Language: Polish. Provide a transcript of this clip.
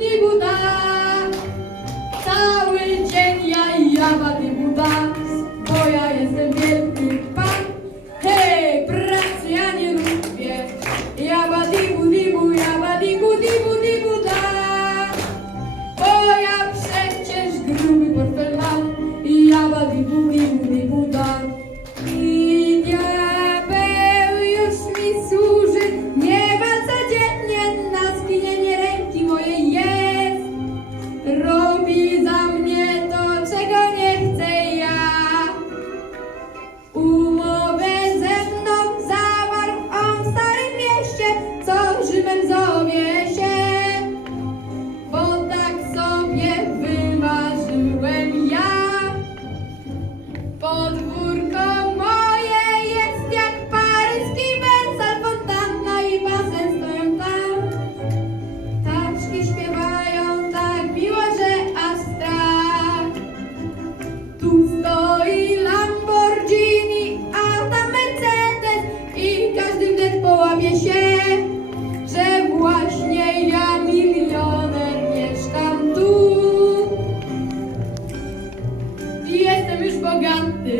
Di Buda, cały dzień ja i jaba di Buda, bo ja jestem wielki pan. Hej, pracy ja nie lubię, jaba di bu di bu, jaba di bu di bu di Buda. Bo ja przecież gruby portfel mam i jaba di bu di bu Acı arrogante